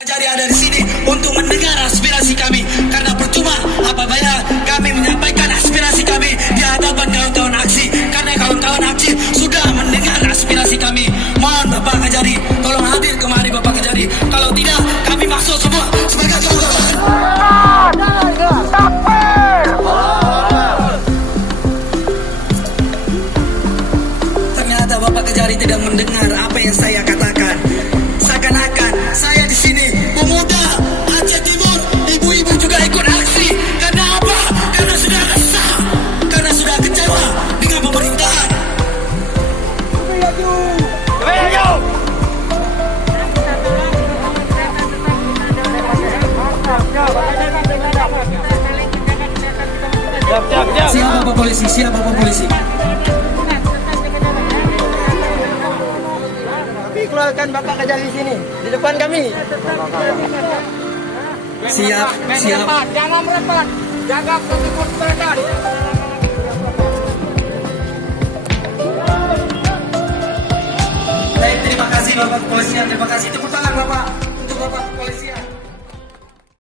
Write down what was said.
Jadi ada di sini untuk mendengar aspirasi kami, karena percuma apabila kami menyampaikan aspirasi kami di hadapan kawan-kawan aksi, karena kawan-kawan aksi sudah mendengar aspirasi kami. Mohon Bapak Kajari tolong hadir kemari Bapak Kajari, kalau tidak kami masuk semua sebagai kawan-kawan. Ternyata Bapak Kajari tidak mendengar apa yang saya katakan. Seakan-akan saya di sini pemuda Aceh Timur, ibu-ibu juga ikut aksi. Karena apa? Karena sudah resah, karena sudah kecewa dengan pemerintahan. Siap Bapak Polisi, siap Bapak Polisi. Keluarkan Bapak Kajari di sini, di depan kami. Siap, siap. Jangan merapat, jaga protokol kesehatan. Baik, terima kasih Bapak Kepolisian, terima kasih. Tepuk tangan Bapak untuk Bapak Kepolisian.